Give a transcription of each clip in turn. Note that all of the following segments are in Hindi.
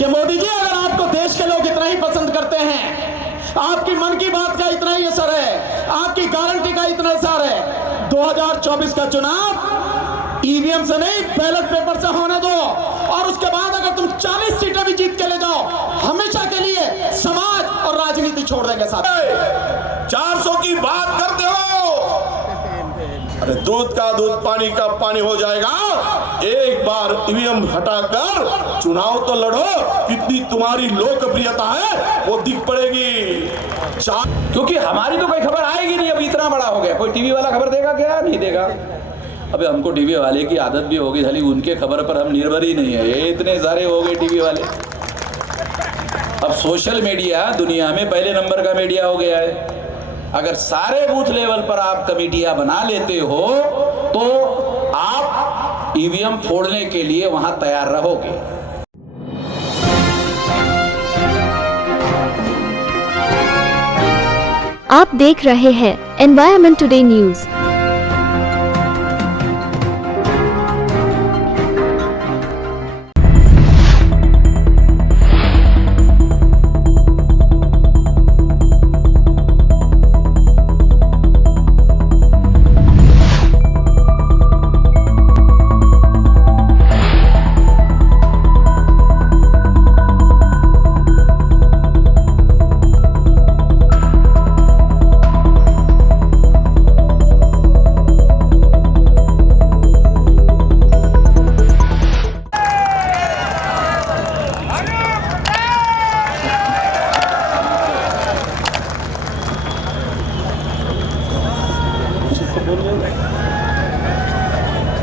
कि मोदी जी अगर आपको देश के लोग इतना ही पसंद करते हैं, आपकी मन की बात का इतना ही असर है, आपकी गारंटी का इतना असर है, 2024 का चुनाव ईवीएम से नहीं बैलेट पेपर से होने दो, और उसके बाद अगर तुम 40 सीटें भी जीत के ले जाओ, हमेशा के लिए समाज और राजनीति छोड़ देंगे साथ। 400 की बात करते हो, अरे दूध का दूध पानी का पानी हो जाएगा। एक बार ईवीएम हटाकर चुनाव तो लड़ो, कितनी तुम्हारी लोकप्रियता है वो दिख पड़ेगी। क्योंकि हमारी तो कोई खबर आएगी नहीं, अभी इतना बड़ा हो गया, कोई टीवी वाला खबर देगा क्या? नहीं देगा। अबे हमको टीवी वाले की आदत भी होगी, खाली उनके खबर पर हम निर्भर ही नहीं है, ये इतने सारे हो गए टीवी वाले। अब सोशल मीडिया दुनिया में पहले नंबर का मीडिया हो गया है। अगर सारे बूथ लेवल पर आप कमेटियां बना लेते हो तो आप ईवीएम फोड़ने के लिए वहां तैयार रहोगे। आप देख रहे हैं environment today news.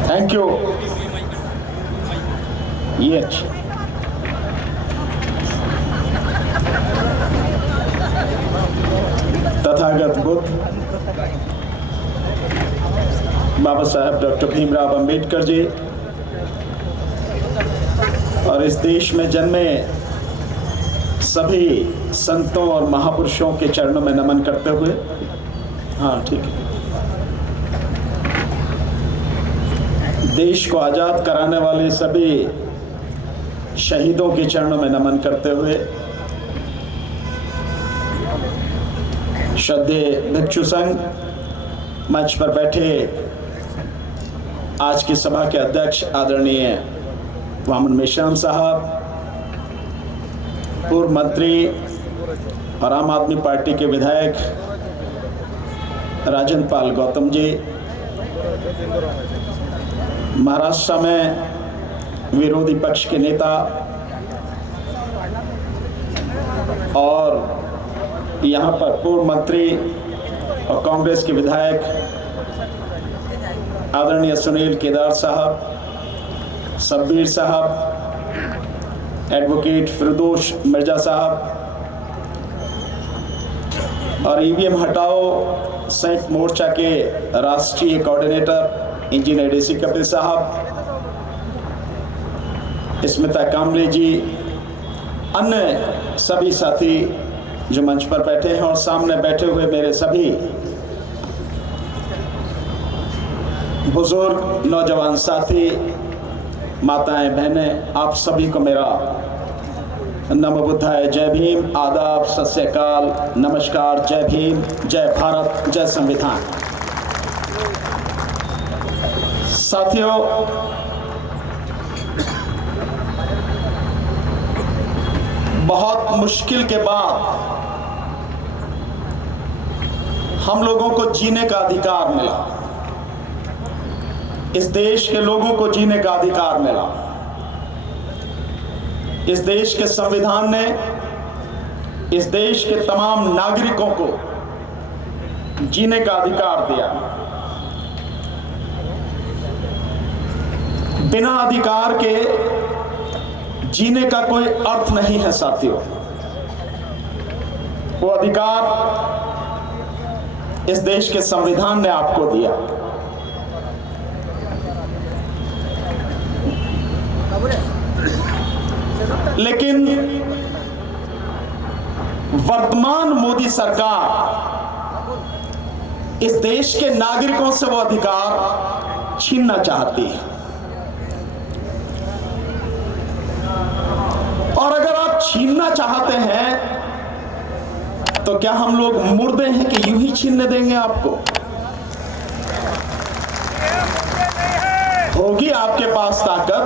Thank you. ये तथागत बुद्ध बाबा साहब डॉक्टर भीमराव अंबेडकर जी और इस देश में जन्मे सभी संतों और महापुरुषों के चरणों में नमन करते हुए, हाँ ठीक है, देश को आज़ाद कराने वाले सभी शहीदों के चरणों में नमन करते हुए, श्रद्धेय भिक्षु संघ, मंच पर बैठे आज की सभा के अध्यक्ष आदरणीय वामन मेश्राम साहब, पूर्व मंत्री और आम आदमी पार्टी के विधायक राजन पाल गौतम जी, महाराष्ट्र में विरोधी पक्ष के नेता और यहाँ पर पूर्व मंत्री और कांग्रेस के विधायक आदरणीय सुनील केदार साहब, शब्बीर साहब, एडवोकेट फिरदौस मिर्जा साहब और ईवीएम हटाओ संयुक्त मोर्चा के राष्ट्रीय कोऑर्डिनेटर इंजीनियर डीसी कपिल साहब, स्मिता कामरे जी, अन्य सभी साथी जो मंच पर बैठे हैं और सामने बैठे हुए मेरे सभी बुजुर्ग नौजवान साथी, माताएं, बहनें, आप सभी को मेरा नमो बुद्धाय, जय भीम, आदाब, सत श्री अकाल, नमस्कार, जय भीम, जय भारत, जय संविधान। साथियों, बहुत मुश्किल के बाद हम लोगों को जीने का अधिकार मिला, इस देश के लोगों को जीने का अधिकार मिला। इस देश के संविधान ने इस देश के तमाम नागरिकों को जीने का अधिकार दिया। बिना अधिकार के जीने का कोई अर्थ नहीं है साथियों। वो अधिकार इस देश के संविधान ने आपको दिया। लेकिन वर्तमान मोदी सरकार इस देश के नागरिकों से वो अधिकार छीनना चाहती है। और अगर छीनना चाहते हैं तो क्या हम लोग मुर्दे हैं कि यूं ही छीनने देंगे आपको? होगी आपके पास ताकत,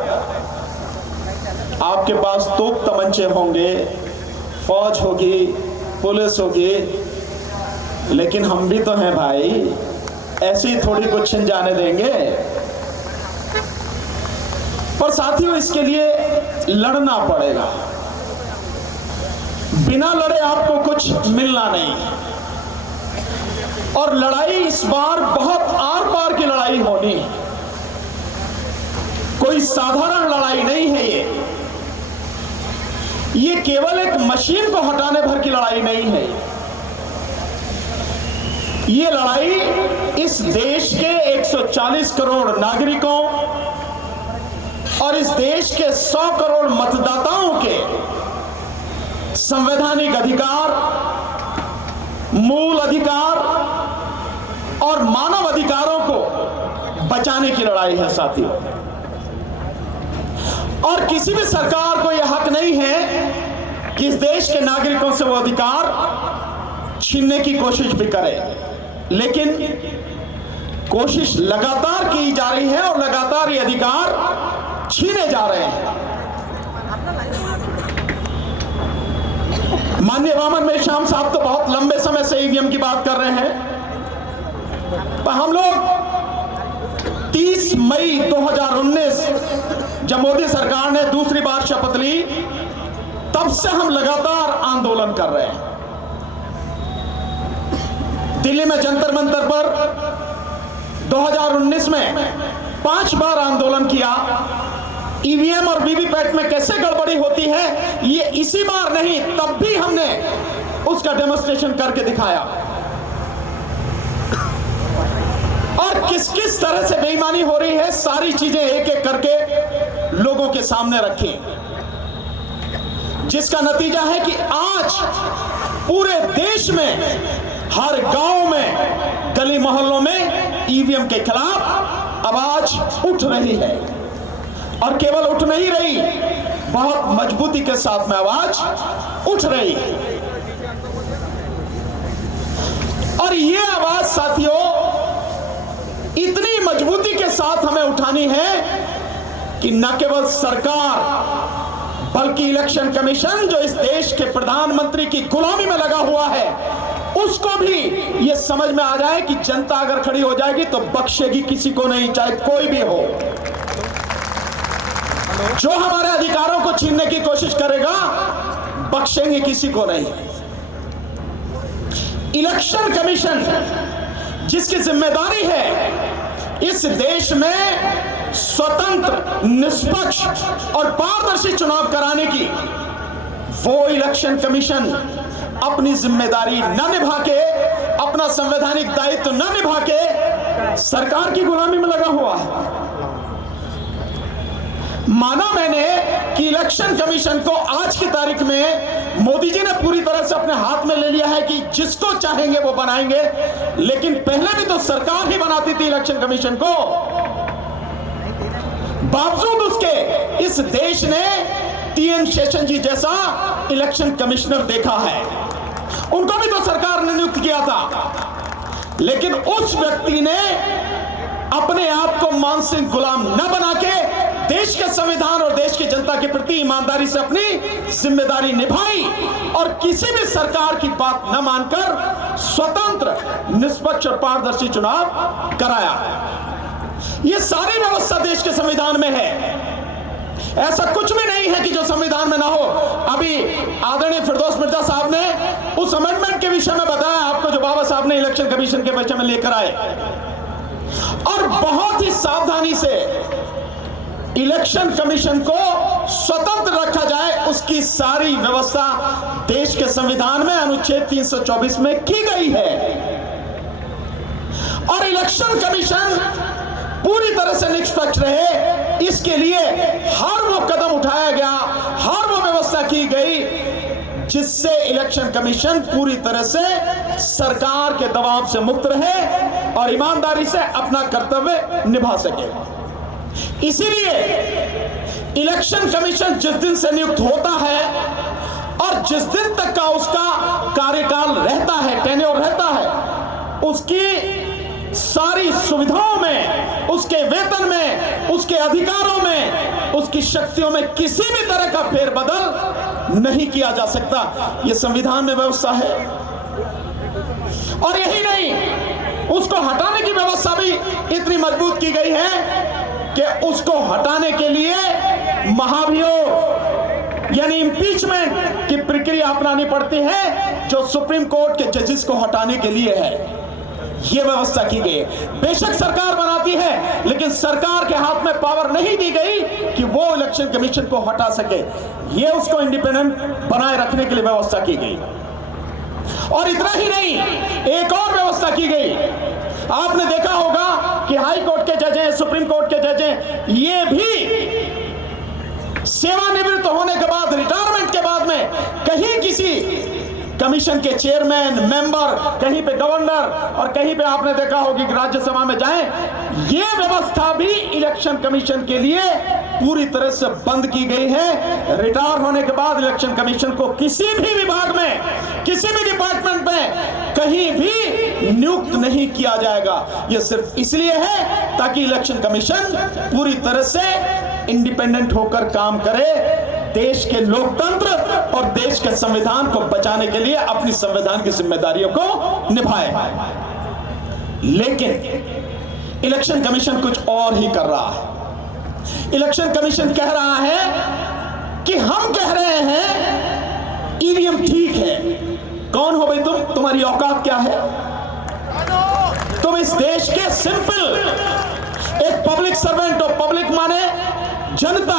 आपके पास तोप तमंचे होंगे, फौज होगी, पुलिस होगी, लेकिन हम भी तो हैं भाई, ऐसे ही थोड़ी कुछ छिन जाने देंगे। पर साथियों, इसके लिए लड़ना पड़ेगा। बिना लड़े आपको कुछ मिलना नहीं। और लड़ाई इस बार बहुत आर पार की लड़ाई होनी है, कोई साधारण लड़ाई नहीं है। ये केवल एक मशीन को हटाने भर की लड़ाई नहीं है। ये लड़ाई इस देश के 140 करोड़ नागरिकों और इस देश के 100 करोड़ मतदाताओं के संवैधानिक अधिकार, मूल अधिकार और मानव अधिकारों को बचाने की लड़ाई है साथियों। और किसी भी सरकार को यह हक नहीं है कि इस देश के नागरिकों से वो अधिकार छीनने की कोशिश भी करे, लेकिन कोशिश लगातार की जा रही है और लगातार ये अधिकार छीने जा रहे हैं। माननीय वामन मेश्राम साहब तो बहुत लंबे समय से ईवीएम की बात कर रहे हैं, पर हम लोग 30 मई 2019 जब मोदी सरकार ने दूसरी बार शपथ ली, तब से हम लगातार आंदोलन कर रहे हैं। दिल्ली में जंतर मंतर पर 2019 में 5 बार आंदोलन किया। ईवीएम और वीवीपैट में कैसे गड़बड़ी होती है ये इसी बार नहीं, तब भी हमने उसका डेमोन्स्ट्रेशन करके दिखाया। और किस किस तरह से बेईमानी हो रही है, सारी चीजें एक एक करके लोगों के सामने रखी, जिसका नतीजा है कि आज पूरे देश में हर गांव में, गली मोहल्लों में ईवीएम के खिलाफ आवाज उठ रही है। और केवल उठ नहीं रही, बहुत मजबूती के साथ में आवाज उठ रही है। और ये आवाज साथियों इतनी मजबूती के साथ हमें उठानी है कि न केवल सरकार बल्कि इलेक्शन कमीशन जो इस देश के प्रधानमंत्री की गुलामी में लगा हुआ है, उसको भी यह समझ में आ जाए कि जनता अगर खड़ी हो जाएगी तो बख्शेगी किसी को नहीं, चाहे कोई भी हो। जो हमारे अधिकारों को छीनने की कोशिश करेगा, बख्शेंगे किसी को नहीं। इलेक्शन कमीशन जिसकी जिम्मेदारी है इस देश में स्वतंत्र, निष्पक्ष और पारदर्शी चुनाव कराने की, वो इलेक्शन कमीशन अपनी जिम्मेदारी न निभा के, अपना संवैधानिक दायित्व न निभा के सरकार की गुलामी में लगा हुआ है। माना मैंने कि इलेक्शन कमीशन को आज की तारीख में मोदी जी ने पूरी तरह से अपने हाथ में ले लिया है कि जिसको चाहेंगे वो बनाएंगे, लेकिन पहले भी तो सरकार ही बनाती थी इलेक्शन कमीशन को। बावजूद उसके इस देश ने टीएन शेषन जी जैसा इलेक्शन कमिश्नर देखा है, उनको भी तो सरकार ने नियुक्त किया था, लेकिन उस व्यक्ति ने अपने आप को मानसिक गुलाम न बना के देश के संविधान और देश की जनता के प्रति ईमानदारी से अपनी जिम्मेदारी निभाई और किसी भी सरकार की बात न मानकर स्वतंत्र, निष्पक्ष और पारदर्शी चुनाव कराया। यह सारी व्यवस्था देश के संविधान में है, ऐसा कुछ भी नहीं है कि जो संविधान में ना हो। अभी आदरणीय फिरदौस मिर्जा साहब ने उस अमेंडमेंट के विषय में बताया आपको जो बाबा साहब ने इलेक्शन कमीशन के विषय में लेकर आए, और बहुत ही सावधानी से इलेक्शन कमीशन को स्वतंत्र रखा जाए, उसकी सारी व्यवस्था देश के संविधान में अनुच्छेद 324 में की गई है। और इलेक्शन कमीशन पूरी तरह से निष्पक्ष रहे, इसके लिए हर वो कदम उठाया गया, हर वो व्यवस्था की गई जिससे इलेक्शन कमीशन पूरी तरह से सरकार के दबाव से मुक्त रहे और ईमानदारी से अपना कर्तव्य निभा सके। इसीलिए इलेक्शन कमीशन जिस दिन से नियुक्त होता है जिस दिन तक का उसका कार्यकाल रहता है, टेन्योर रहता है, उसकी सारी सुविधाओं में, उसके वेतन में, उसके अधिकारों में, उसकी शक्तियों में किसी भी तरह का फेरबदल नहीं किया जा सकता। यह संविधान में व्यवस्था है। और यही नहीं, उसको हटाने की व्यवस्था भी इतनी मजबूत की गई है कि उसको हटाने के लिए महाभियोग यानी इंपीचमेंट की प्रक्रिया अपनानी पड़ती है, जो सुप्रीम कोर्ट के जजेस को हटाने के लिए है। यह व्यवस्था की गई है। बेशक सरकार बनाती है, लेकिन सरकार के हाथ में पावर नहीं दी गई कि वो इलेक्शन कमीशन को हटा सके। यह उसको इंडिपेंडेंट बनाए रखने के लिए व्यवस्था की गई। और इतना ही नहीं, एक और व्यवस्था की गई। आपने देखा होगा कि हाई कोर्ट के जज हैं, सुप्रीम कोर्ट के जज हैं, ये भी सेवानिवृत्त होने के बाद, रिटायरमेंट के बाद में कहीं किसी कमीशन के चेयरमैन, मेंबर, कहीं पे गवर्नर और कहीं पे आपने देखा होगी कि राज्यसभा में जाएं, ये व्यवस्था भी इलेक्शन कमीशन के लिए पूरी तरह से बंद की गई है। रिटायर होने के बाद इलेक्शन कमीशन को किसी भी विभाग में, किसी भी डिपार्टमेंट में कहीं भी नियुक्त नहीं किया जाएगा। यह सिर्फ इसलिए है ताकि इलेक्शन कमीशन पूरी तरह से इंडिपेंडेंट होकर काम करे, देश के लोकतंत्र और देश के संविधान को बचाने के लिए अपनी संवैधानिक जिम्मेदारियों को निभाए। लेकिन इलेक्शन कमीशन कुछ और ही कर रहा है। इलेक्शन कमीशन कह रहा है कि हम कह रहे हैं ईवीएम ठीक है। कौन हो भाई तुम? तुम्हारी औकात क्या है? तुम इस देश के सिंपल एक पब्लिक सर्वेंट हो। पब्लिक माने जनता,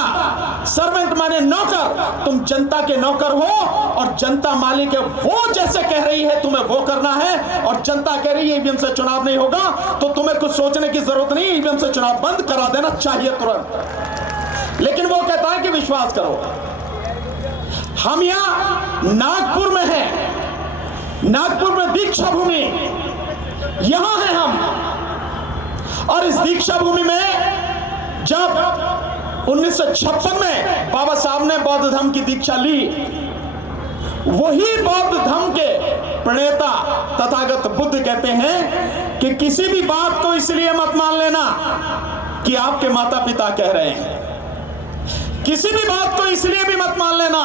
सर्वेंट माने नौकर। तुम जनता के नौकर हो और जनता मालिक है। वो जैसे कह रही है तुम्हें वो करना है, और जनता कह रही है ईवीएम से चुनाव नहीं होगा, तो तुम्हें कुछ सोचने की जरूरत नहीं, ईवीएम से चुनाव बंद करा देना चाहिए तुरंत। लेकिन वो कहता है कि विश्वास करो। हम यहां नागपुर में हैं, नागपुर में दीक्षा भूमि, यहां हैं हम। और इस दीक्षा भूमि में जब 1956 में बाबा साहब ने बौद्ध धर्म की दीक्षा ली, वही बौद्ध धर्म के प्रणेता तथागत बुद्ध कहते हैं कि किसी भी बात को इसलिए मत मान लेना कि आपके माता पिता कह रहे हैं, किसी भी बात को इसलिए भी मत मान लेना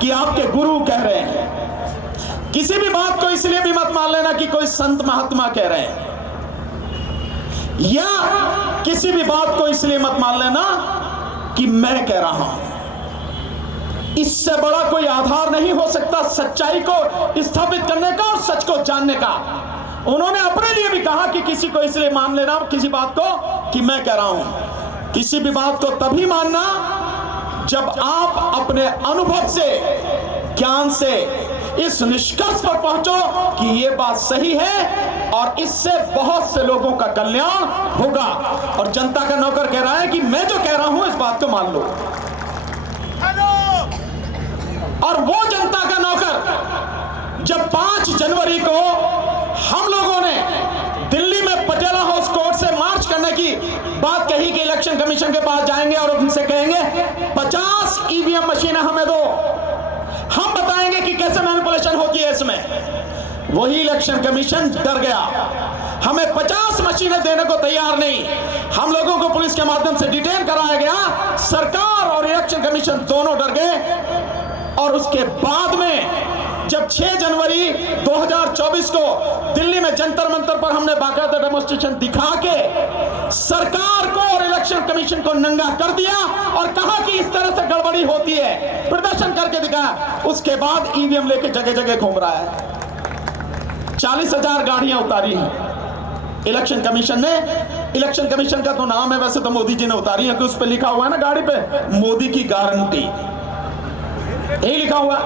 कि आपके गुरु कह रहे हैं, किसी भी बात को इसलिए भी मत मान लेना कि कोई संत महात्मा कह रहे हैं, या किसी भी बात को इसलिए मत मान लेना कि मैं कह रहा हूं। इससे बड़ा कोई आधार नहीं हो सकता सच्चाई को स्थापित करने का और सच को जानने का। उन्होंने अपने लिए भी कहा कि किसी को इसलिए मान लेना किसी बात को कि मैं कह रहा हूं। किसी भी बात को तभी मानना जब आप अपने अनुभव से, ज्ञान से इस निष्कर्ष पर पहुंचो कि यह बात सही है और इससे बहुत से लोगों का कल्याण होगा। और जनता का नौकर कह रहा है कि मैं जो कह रहा हूं इस बात को मान लो। और वो जनता का नौकर जब 5 जनवरी को हम लोगों ने दिल्ली में पटियाला हाउस कोर्ट से मार्च करने की बात कही कि इलेक्शन कमीशन के पास जाएंगे और उनसे कहेंगे 50 ईवीएम मशीनें हमें दो, हम बताएंगे कि कैसे मैनिपुलेशन होती है इसमें। वही इलेक्शन कमीशन डर गया, हमें 50 मशीनें देने को तैयार नहीं। हम लोगों को पुलिस के माध्यम से डिटेन कराया गया। सरकार और इलेक्शन कमीशन दोनों डर गए। और उसके बाद में जब 6 जनवरी 2024 को दिल्ली में जंतर मंतर पर हमने बाकायदा डेमोन्स्ट्रेशन दिखा के सरकार को और इलेक्शन कमीशन को नंगा कर दिया और कहा कि इस तरह से गड़बड़ी होती है, प्रदर्शन करके दिखाया। उसके बाद ईवीएम लेके जगह जगह घूम रहा है। 40,000 गाड़ियां उतारी हैं इलेक्शन कमीशन ने। इलेक्शन कमीशन का तो नाम है, वैसे तो मोदी जी ने उतारी है कि उस पर लिखा हुआ है ना गाड़ी पे, मोदी की गारंटी, यही लिखा हुआ।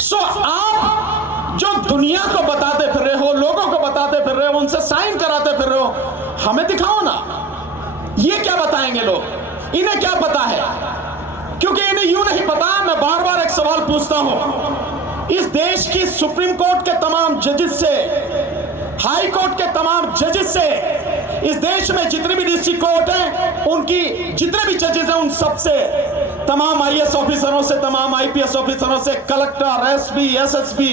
सो आप जो दुनिया को बताते फिर रहे हो, लोगों को बताते फिर रहे हो, उनसे साइन कराते फिर रहे हो, हमें दिखाओ ना। ये क्या बताएंगे लोग? इन्हें क्या पता है? क्योंकि इन्हें यूं नहीं पता। मैं बार बार एक सवाल पूछता हूं, इस देश की सुप्रीम कोर्ट के तमाम जजेस से, हाई कोर्ट के तमाम जजेस से, इस देश में जितने भी डिस्ट्रिक्ट कोर्ट हैं उनकी जितने भी जजेस हैं उन सबसे तमाम आईएएस ऑफिसरों से, तमाम आईपीएस ऑफिसरों से, कलेक्टर, एसपी, एसएसपी,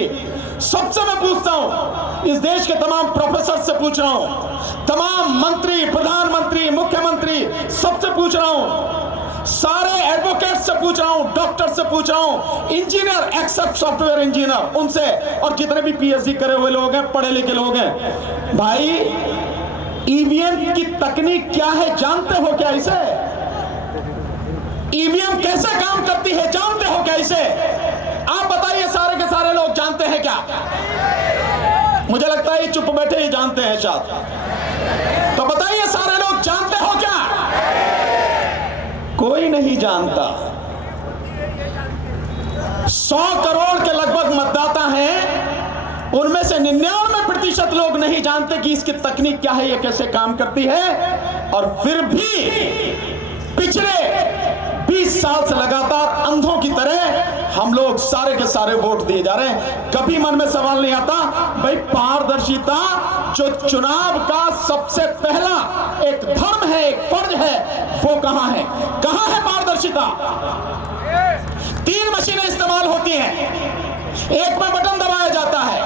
सबसे मैं पूछता हूं, इस देश के तमाम प्रोफेसर से पूछ रहा हूं, तमाम मंत्री, प्रधानमंत्री, मुख्यमंत्री, सबसे पूछ रहा हूं, सारे एडवोकेट से पूछ रहा हूं, डॉक्टर से पूछ रहा हूं, इंजीनियर एक्सेप्ट सॉफ्टवेयर इंजीनियर उनसे, और जितने भी पीएचडी करे हुए लोग हैं, पढ़े लिखे लोग हैं, भाई ईवीएम की तकनीक क्या है जानते हो क्या? इसे ईवीएम कैसे काम करती है जानते हो क्या? इसे आप बताइए, सारे के सारे लोग जानते हैं क्या? मुझे लगता है चुप बैठे ही जानते हैं शायद। तो बताइए, सारे लोग जानते हो क्या? कोई नहीं जानता। 100 करोड़ के लगभग मतदाता हैं, उनमें से 99% लोग नहीं जानते कि इसकी तकनीक क्या है, ये कैसे काम करती है। और फिर भी पिछले 20 साल से लगातार अंधों की तरह हम लोग सारे के सारे वोट दिए जा रहे हैं। कभी मन में सवाल नहीं आता, भाई पारदर्शिता जो चुनाव का सबसे पहला एक धर्म है, एक फर्ज है, वो कहां है? कहां है पारदर्शिता? 3 मशीनें इस्तेमाल होती हैं, एक में बटन दबाया जाता है,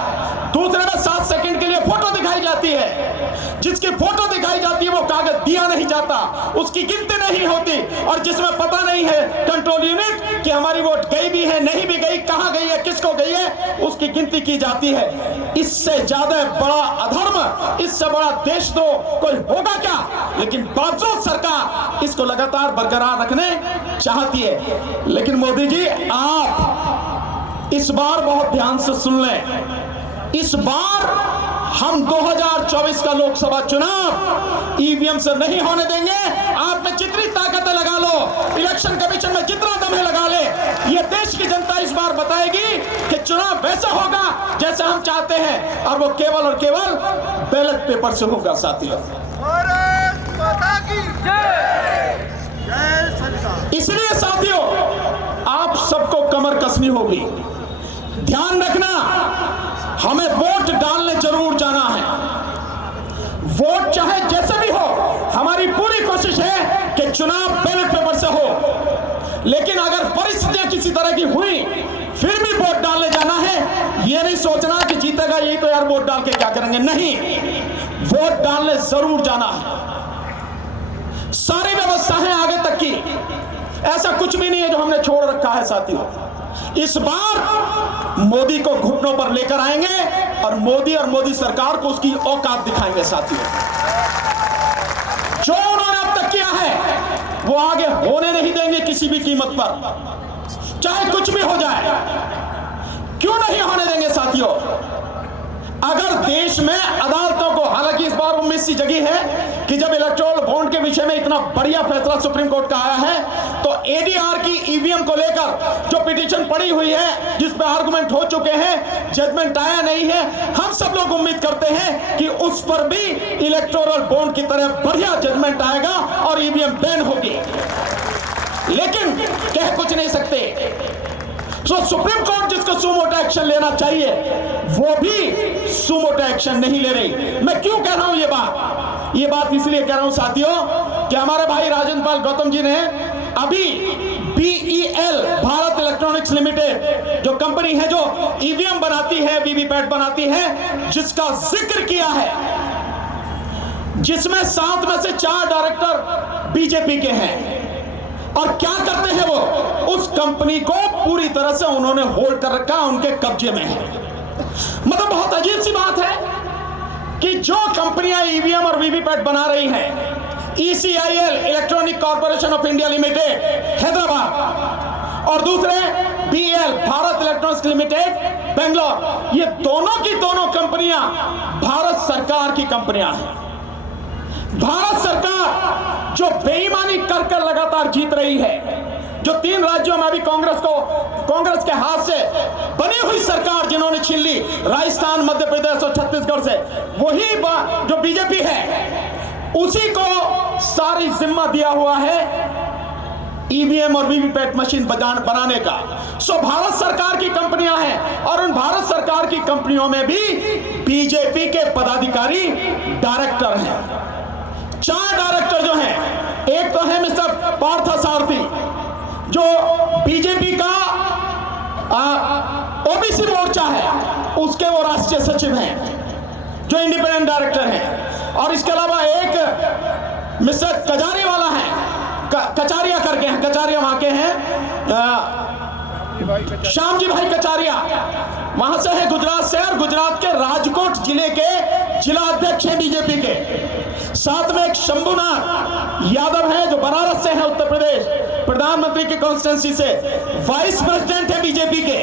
दूसरे में 7 सेकंड के लिए फोटो दिखाई जाती है। जिसकी फोटो दिखाई जाती है वो कागज दिया नहीं जाता, उसकी गिनती नहीं होती, और जिसमें पता नहीं है कंट्रोल यूनिट कि हमारी वोट गई भी है, नहीं भी गई, कहां गई है, किसको गई है, उसकी गिनती की जाती है। इससे ज्यादा बड़ा अधर्म, इससे बड़ा देशद्रोह कोई होगा क्या? लेकिन बावजूद सरकार इसको लगातार बरकरार रखने चाहती है। लेकिन मोदी जी, आप इस बार बहुत ध्यान से सुन लें, इस बार हम 2024 का लोकसभा चुनाव ईवीएम से नहीं होने देंगे। आप में जितनी ताकतें लगा लो, इलेक्शन कमीशन में जितना दम है लगा ले, ये देश की जनता इस बार बताएगी कि चुनाव वैसा होगा जैसे हम चाहते हैं, और वो केवल और केवल बैलेट पेपर से होगा। साथियों, इसलिए साथियों, आप सबको कमर कसनी होगी। ध्यान रखना, हमें वोट डालने जरूर जाना है। वोट चाहे जैसे भी हो, हमारी पूरी कोशिश है कि चुनाव बैलेट पेपर से हो। लेकिन अगर परिस्थितियां किसी तरह की हुई, फिर भी वोट डालने जाना है। यह नहीं सोचना कि जीतेगा यही तो यार वोट डाल के क्या करेंगे, नहीं, वोट डालने जरूर जाना है। सारी व्यवस्था है आगे तक की, ऐसा कुछ भी नहीं है जो हमने छोड़ रखा है। साथियों, इस बार मोदी को घुटनों पर लेकर आएंगे और मोदी सरकार को उसकी औकात दिखाएंगे। साथियों, जो उन्होंने अब तक किया है वो आगे होने नहीं देंगे किसी भी कीमत पर, चाहे कुछ भी हो जाए। क्यों नहीं होने देंगे साथियों? अगर देश में अदालतों को, हालांकि इस बार 19वीं जगह है कि जब इलेक्टोरल बॉन्ड के विषय में इतना बढ़िया फैसला सुप्रीम कोर्ट का आया है, तो एडीआर की ईवीएम को लेकर जो पिटीशन पड़ी हुई है, जिस पे आर्गुमेंट हो चुके हैं, जजमेंट आया नहीं है, हम सब लोग उम्मीद करते हैं कि उस पर भी इलेक्टोरल बॉन्ड की तरह बढ़िया जजमेंट आएगा और ईवीएम बैन होगी। लेकिन कह कुछ नहीं सकते। तो सुप्रीम कोर्ट जिसको सुमोटो एक्शन लेना चाहिए, वो भी सुमोटो एक्शन नहीं ले रही। मैं क्यों कह रहा हूं ये बात इसलिए कह रहा हूं साथियों कि हमारे भाई राजेंद्र पाल गौतम जी ने अभी BEL, भारत इलेक्ट्रॉनिक्स लिमिटेड, जो कंपनी है जो ईवीएम बनाती है, वीवीपैट बनाती है, जिसका जिक्र किया है, जिसमें 7 में से 4 डायरेक्टर बीजेपी के हैं। और क्या करते हैं वो? उस कंपनी को पूरी तरह से उन्होंने होल्ड कर रखा, उनके कब्जे में है। मतलब बहुत अजीब सी बात है कि जो कंपनियां ईवीएम और वीवीपैट बना रही हैं, ECIL, electronic corporation of India limited, Hyderabad, और दूसरे BEL, Bharat electronics limited, Bangalore, ये दोनों की दोनों कंपनियां भारत सरकार की कंपनियां हैं। भारत सरकार जो बेईमानी कर कर लगातार जीत रही है, जो 3 राज्यों में अभी कांग्रेस के हाथ से बनी हुई सरकार जिन्होंने छीन ली, राजस्थान, मध्य प्रदेश और छत्तीसगढ़ से, वही जो बीजेपी है, उसी को सारी जिम्मा दिया हुआ है ईवीएम और वीवीपैट मशीन बनाने का। सो भारत सरकार की कंपनियां हैं, और उन भारत सरकार की कंपनियों में भी बीजेपी के पदाधिकारी डायरेक्टर हैं। 4 डायरेक्टर जो हैं, एक तो है मिस्टर पार्थ सारथी, जो बीजेपी का ओबीसी मोर्चा है उसके वो राष्ट्रीय सचिव हैं जो इंडिपेंडेंट डायरेक्टर हैं, और इसके अलावा एक मिस्टर कजारीवाला है, कचारिया करके हैं, कचारिया वहां के हैं, श्याम जी भाई कचारिया वहां से है गुजरात से, और गुजरात के राजकोट जिले के जिला अध्यक्ष हैं बीजेपी के। साथ में एक शंभुनाथ यादव है जो बनारस से है, उत्तर प्रदेश, प्रधानमंत्री की कॉन्स्टिट्यूंसी से वाइस प्रेसिडेंट है बीजेपी के,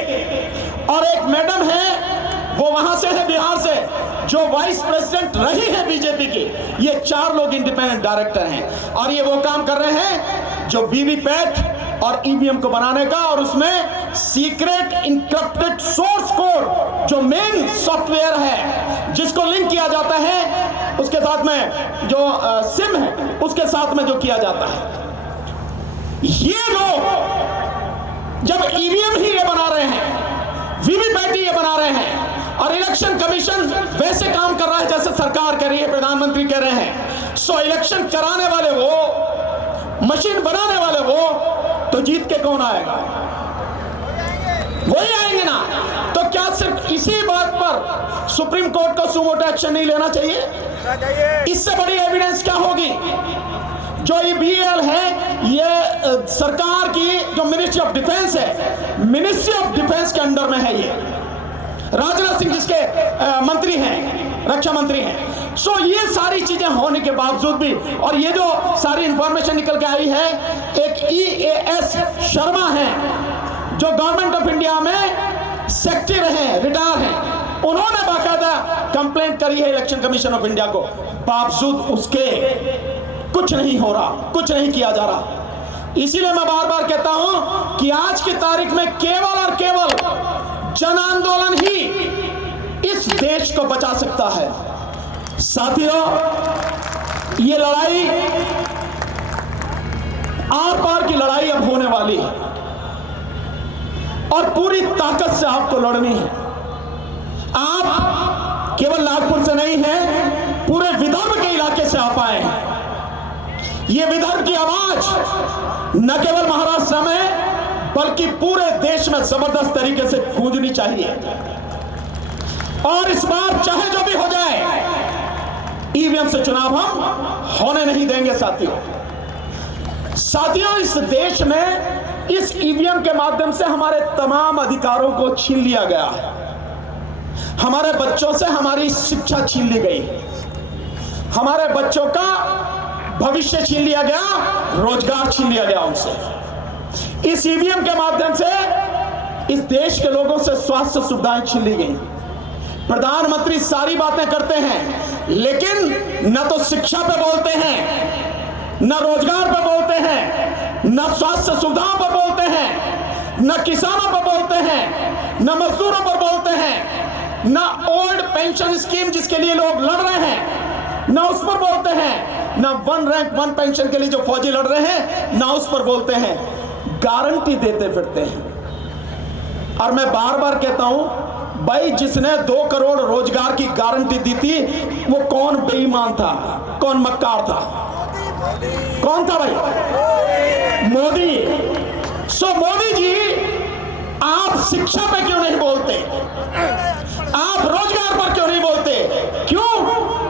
और एक मैडम है वो वहां से है, बिहार से, जो वाइस प्रेसिडेंट रही है बीजेपी की। ये 4 लोग इंडिपेंडेंट डायरेक्टर हैं, और ये वो काम कर रहे हैं जो वीवीपैट और ईवीएम को बनाने का, और उसमें सीक्रेट इनक्रिप्टेड सोर्स कोड जो मेन सॉफ्टवेयर है जिसको लिंक किया जाता है उसके साथ में जो सिम है उसके साथ में जो किया जाता है, ये लोग जब ईवीएम ही ये बना रहे हैं, वीवीपैट ही ये बना रहे हैं, और इलेक्शन कमीशन वैसे काम कर रहा है जैसे सरकार कह रही है, प्रधानमंत्री कह रहे हैं, सो इलेक्शन कराने वाले वो, मशीन बनाने वाले वो, तो जीत के कौन आएगा? वही आएंगे ना। तो क्या सिर्फ इसी बात पर सुप्रीम कोर्ट को सुमोटो एक्शन नहीं लेना चाहिए? इससे बड़ी एविडेंस क्या होगी? जो ये बीएल है ये सरकार की जो मिनिस्ट्री ऑफ डिफेंस है, मिनिस्ट्री ऑफ डिफेंस के अंडर में है, ये राजनाथ सिंह जिसके मंत्री हैं, रक्षा मंत्री हैं। सो ये सारी चीजें होने के बावजूद भी, और ये जो सारी इंफॉर्मेशन निकल के आई है, एक EAS शर्मा है जो गवर्नमेंट ऑफ इंडिया में सेक्रेटरी रहे, रिटायर हैं, उन्होंने बाकायदा कंप्लेंट करी है इलेक्शन कमीशन ऑफ इंडिया को, बावजूद उसके कुछ नहीं हो रहा, कुछ नहीं किया जा रहा। इसीलिए मैं बार बार कहता हूं कि आज की तारीख में केवल और केवल जन आंदोलन ही इस देश को बचा सकता है। साथियों, ये लड़ाई आर पार की लड़ाई अब होने वाली है, और पूरी ताकत से आपको लड़नी है। आप केवल नागपुर से नहीं है, पूरे विदर्भ के इलाके से आप आए हैं। ये विदर्भ की आवाज न केवल महाराष्ट्र में बल्कि पूरे देश में जबरदस्त तरीके से गूंजनी चाहिए, और इस बार चाहे जो भी हो जाए ईवीएम से चुनाव हम होने नहीं देंगे। साथियों, इस देश में इस ईवीएम के माध्यम से हमारे तमाम अधिकारों को छीन लिया गया है, हमारे बच्चों से हमारी शिक्षा छीन ली गई, हमारे बच्चों का भविष्य छीन लिया गया, रोजगार छीन लिया गया उनसे। इस ईवीएम के माध्यम से इस देश के लोगों से स्वास्थ्य सुविधाएं छीन ली गई। प्रधानमंत्री सारी बातें करते हैं, लेकिन न तो शिक्षा पे बोलते हैं, न रोजगार पे बोलते हैं, न स्वास्थ्य सुविधाओं पर बोलते हैं, न किसानों पर बोलते हैं, न मजदूरों पर बोलते हैं, न ओल्ड पेंशन स्कीम जिसके लिए लोग लड़ रहे हैं न उस पर बोलते हैं, न 1 रैंक 1 पेंशन के लिए जो फौजी लड़ रहे हैं न उस पर बोलते हैं, गारंटी देते फिरते हैं। और मैं बार बार कहता हूं, भाई जिसने 2 करोड़ रोजगार की गारंटी दी थी वो कौन बेईमान था, कौन मक्कार था, कौन था भाई? मोदी। सो मोदी जी, आप शिक्षा पे क्यों नहीं बोलते, आप रोजगार पर क्यों नहीं बोलते? क्यों?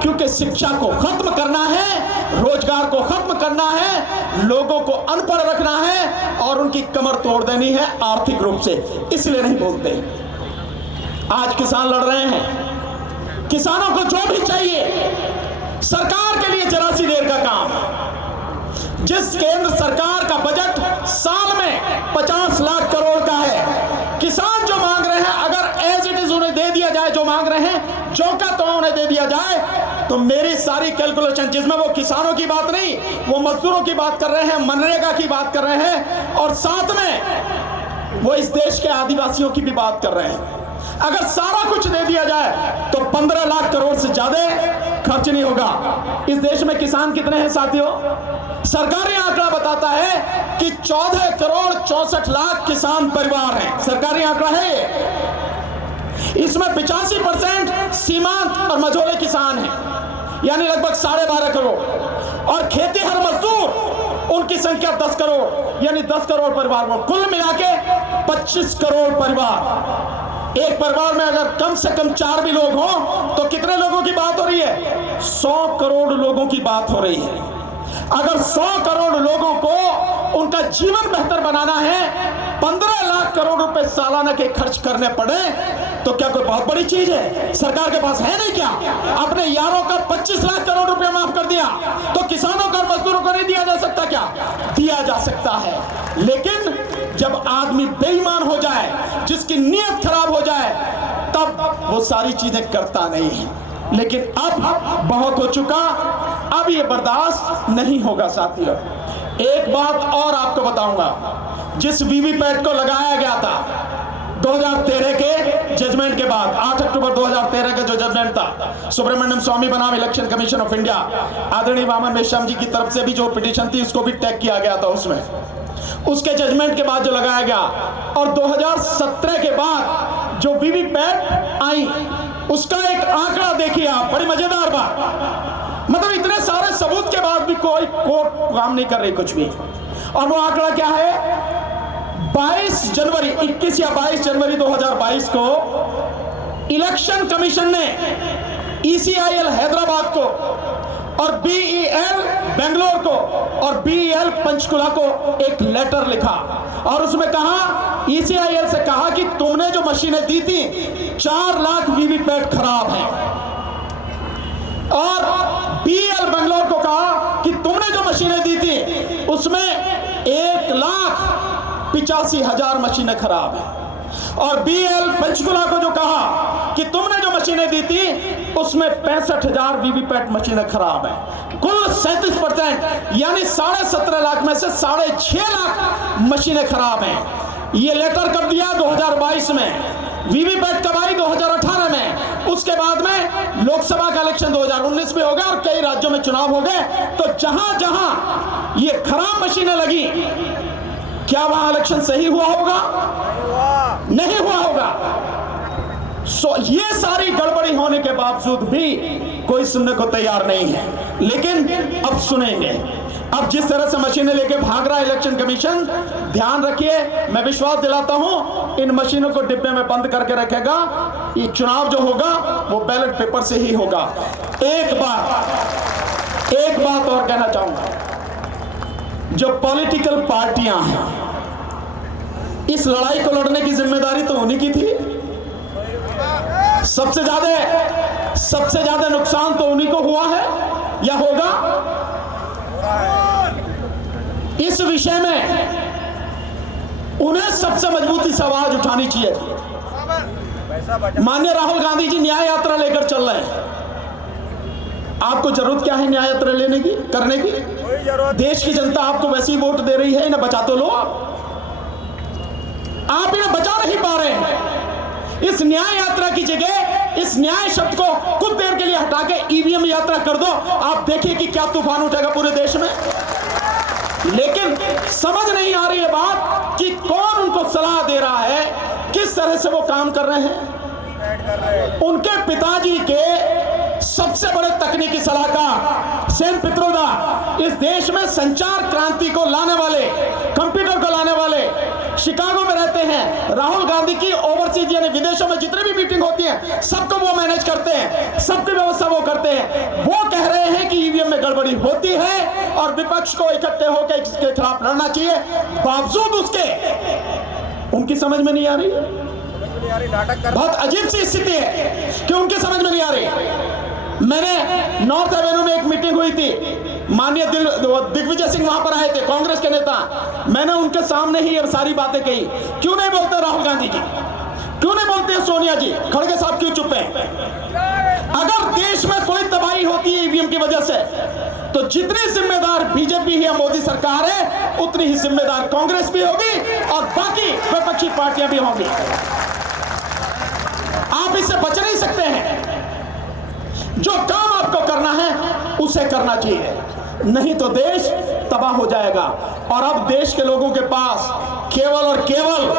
क्योंकि शिक्षा को खत्म करना है, रोजगार को खत्म करना है, लोगों को अनपढ़ रखना है और उनकी कमर तोड़ देनी है आर्थिक रूप से, इसलिए नहीं बोलते। आज किसान लड़ रहे हैं, किसानों को जो भी चाहिए, सरकार के लिए जरा सी देर का काम। जिस केंद्र सरकार का बजट साल में 50 लाख करोड़ का है, किसान जो मांग रहे हैं अगर एज इट इज उन्हें दे दिया जाए, जो मांग रहे हैं जो का तो उन्हें दे दिया जाए, तो मेरी सारी कैलकुलेशन, जिसमें वो किसानों की बात नहीं, वो मजदूरों की बात कर रहे हैं, मनरेगा की बात कर रहे हैं, और साथ में वो इस देश के आदिवासियों की भी बात कर रहे हैं। अगर सारा कुछ दे दिया जाए तो 15 लाख करोड़ से ज्यादा खर्च नहीं होगा। इस देश में किसान कितने हैं साथियों? सरकारी आंकड़ा बताता है कि 14 करोड़ 64 लाख किसान परिवार हैं, सरकारी आंकड़ा है। इसमें 85% सीमांत और मझोले किसान हैं, यानी लगभग 12.5 करोड़, और खेतीहर मजदूर उनकी संख्या 10 करोड़, यानी 10 करोड़ परिवार में, कुल मिला के 25 करोड़ परिवार। एक परिवार में अगर कम से कम 4 भी लोग हों तो कितने लोगों की बात हो रही है? 100 करोड़ लोगों की बात हो रही है। अगर 100 करोड़ लोगों को उनका जीवन बेहतर बनाना है, 15 लाख करोड़ रुपए सालाना के खर्च करने पड़े, तो क्या कोई बहुत बड़ी चीज है? सरकार के पास है नहीं क्या? अपने यारों का 25 लाख करोड़ रुपए माफ कर दिया, तो किसानों को और मजदूरों को नहीं दिया जा सकता क्या? दिया जा सकता है। लेकिन जब आदमी बेईमान हो जाए, जिसकी नीयत खराब हो जाए, तब वो सारी चीजें करता नहीं है। लेकिन अब बहुत हो चुका, अब ये बर्दाश्त नहीं होगा साथियों। एक बात और आपको बताऊंगा, जिस वीवीपैट को लगाया गया था 2013 के जजमेंट के बाद, 8 अक्टूबर 2013 का जो जजमेंट था, सुब्रमण्यम स्वामी बनाम इलेक्शन कमीशन ऑफ इंडिया, आदरणीय वामन मेश्राम जी की तरफ से भी जो पिटीशन थी उसको भी टैग किया गया था उसमें, उसके जजमेंट के बाद जो लगाया गया, और 2017 के बाद जो वीवीपैट आई, उसका एक आंकड़ा देखिए आप, बड़ी मजेदार बात। मतलब इतने सारे सबूत के बाद भी कोई कोर्ट काम नहीं कर रही कुछ भी। और वो आंकड़ा क्या है? 21 या 22 जनवरी 2022 को इलेक्शन कमीशन ने ECIL हैदराबाद को और BEL बेंगलोर को और BEL पंचकुला को एक लेटर लिखा, और उसमें कहा, ECIL से कहा कि तुमने जो मशीनें दी थी 4 लाख वीवीपैट खराब हैं, और BEL बेंगलोर को कहा कि तुमने जो मशीनें दी थी उसमें 1,85,000 मशीनें खराब हैं, और BEL पंचकुला को जो कहा कि तुमने जो मशीनें दी थी उसमें 65,000 वीवीपैट मशीनें खराब हैं। कुल 37%, यानी 17.5 लाख में से 6.5 लाख मशीनें खराब हैं। ये लेटर कब दिया? 2022 में। वीवीपैट कब आई? 2018 में। उसके बाद में लोकसभा का इलेक्शन 2019 में हो गया और कई राज्यों में चुनाव हो गए। तो जहां जहां ये खराब मशीनें लगी, क्या वहां इलेक्शन सही हुआ होगा? नहीं हुआ होगा। ये सारी गड़बड़ी होने के बावजूद भी कोई सुनने को तैयार नहीं है। लेकिन अब सुनेंगे। अब जिस तरह से मशीनें लेके भाग रहा है इलेक्शन कमीशन, ध्यान रखिए, मैं विश्वास दिलाता हूं इन मशीनों को डिब्बे में बंद करके रखेगा। ये चुनाव जो होगा वो बैलेट पेपर से ही होगा। एक बात और कहना चाहूंगा, जो पॉलिटिकल पार्टियां हैं, इस लड़ाई को लड़ने की जिम्मेदारी तो उन्हीं की थी। सबसे ज्यादा नुकसान तो उन्हीं को हुआ है या होगा। इस विषय में उन्हें सबसे मजबूती से आवाज उठानी चाहिए थी। माननीय राहुल गांधी जी न्याय यात्रा लेकर चल रहे हैं। आपको जरूरत क्या है न्याय यात्रा लेने की, करने की? देश की जनता आपको वैसे ही वोट दे रही है, इन्हें बचा तो लो। आप इन्हें बचा नहीं पा रहे हैं। इस न्याय यात्रा की जगह इस न्याय शब्द को कुछ देर के लिए हटा के ईवीएम यात्रा कर दो, आप देखिए कि क्या तूफान उठेगा पूरे देश में। लेकिन समझ नहीं आ रही है बात कि कौन उनको सलाह दे रहा है, किस तरह से वो काम कर रहे हैं। उनके पिताजी के सबसे बड़े तकनीकी सलाहकार सेन पित्रोदा इस देश में संचार क्रांति को लाने वाले, कंप्यूटर को लाने वाले, शिकागो में रहते हैं। राहुल गांधी की ओवरसीज यानी विदेशों में जितनी भी मीटिंग होती है सबको वो मैनेज करते हैं, सबकी व्यवस्था वो करते हैं। वो कह रहे हैं कि ईवीएम में गड़बड़ी होती है और विपक्ष को इकट्ठे होकर इसके खिलाफ लड़ना चाहिए। बावजूद उसके उनकी समझ में नहीं आ रही। बहुत अजीब सी स्थिति है कि उनकी समझ में नहीं आ रही। मैंने नॉर्थ एवेन्यू में एक मीटिंग हुई थी, माननीय दिग्विजय सिंह वहां पर आए थे, कांग्रेस के नेता। मैंने उनके सामने ही ये सारी बातें कही। क्यों नहीं बोलते राहुल गांधी जी, क्यों नहीं बोलते सोनिया जी, खड़गे साहब क्यों चुप हैं? अगर देश में कोई तबाही होती है ईवीएम की वजह से, तो जितनी जिम्मेदार बीजेपी या मोदी सरकार है उतनी ही जिम्मेदार कांग्रेस भी होगी और बाकी विपक्षी पार्टियां भी होंगी। आप इससे बच नहीं सकते हैं। जो काम आपको करना है उसे करना चाहिए, नहीं तो देश तबाह हो जाएगा। और अब देश के लोगों के पास केवल और केवल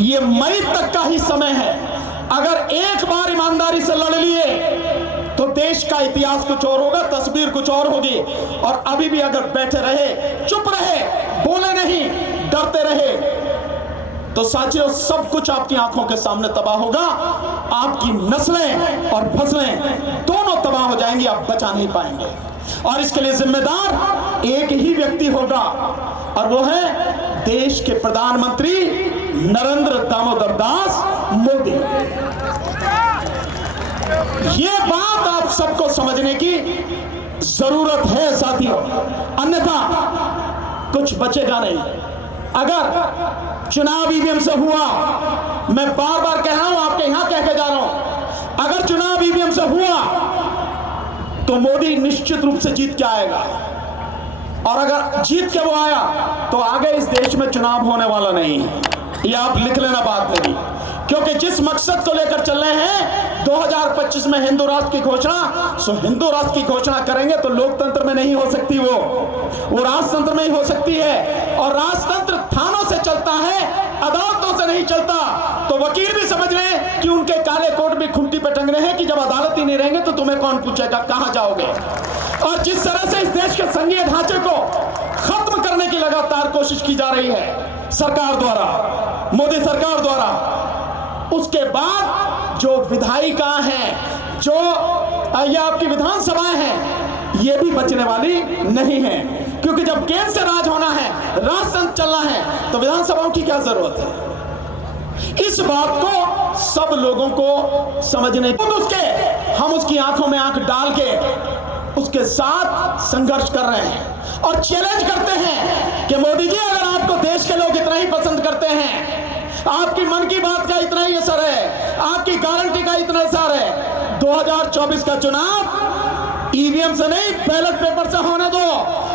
ये मई तक का ही समय है। अगर एक बार ईमानदारी से लड़ लिए तो देश का इतिहास कुछ और होगा, तस्वीर कुछ और होगी। और अभी भी अगर बैठे रहे, चुप रहे, बोले नहीं, डरते रहे, तो साथियों सब कुछ आपकी आंखों के सामने तबाह होगा। आपकी नस्लें और फसलें दोनों तबाह हो जाएंगी, आप बचा नहीं पाएंगे। और इसके लिए जिम्मेदार एक ही व्यक्ति होगा, और वो है देश के प्रधानमंत्री नरेंद्र दामोदर दास मोदी। ये बात आप सबको समझने की जरूरत है साथियों, अन्यथा कुछ बचेगा नहीं। अगर चुनाव ईवीएम से हुआ, मैं बार बार कह रहा हूं, आपके यहां कह के जा रहा हूं, अगर चुनाव ईवीएम से हुआ तो मोदी निश्चित रूप से जीत के आएगा। और अगर जीत के वो आया तो आगे इस देश में चुनाव होने वाला नहीं है, ये आप लिख लेना बाद में भी। क्योंकि जिस मकसद को लेकर चल रहे हैं 2025 में हिंदू राष्ट्र की घोषणा, सो हिंदू राष्ट्र की घोषणा करेंगे तो लोकतंत्र में नहीं हो सकती, वो राजतंत्र में ही हो सकती है। और राजतंत्र थानों से चलता है, अदालतों से नहीं चलता। तो वकील भी समझ रहे हैं कि उनके काले कोट भी खूंटी पे टंग रहे हैं कि जब अदालत ही नहीं रहेंगे तो तुम्हें कौन पूछेगा, कहां जाओगे। और जिस तरह से इस देश के संघीय ढांचे को खत्म करने की लगातार कोशिश की जा रही है सरकार द्वारा, मोदी सरकार द्वारा, उसके बाद जो विधायिका हैं, जो ये आपकी विधानसभाएं हैं, ये भी बचने वाली नहीं है। क्योंकि जब केंद्र से राज होना है, राजतंत्र चलना है, तो विधानसभाओं की क्या जरूरत है। इस बात को सब लोगों को समझने की, हम उसकी आंखों में आंख डाल के उसके साथ संघर्ष कर रहे हैं और चैलेंज करते हैं कि मोदी जी, अगर आपको देश के लोग इतना ही पसंद करते हैं, आपकी मन की बात का इतना ही असर है, आपकी गारंटी का इतना असर है, 2024 का चुनाव ईवीएम से नहीं, बैलेट पेपर से होने दो।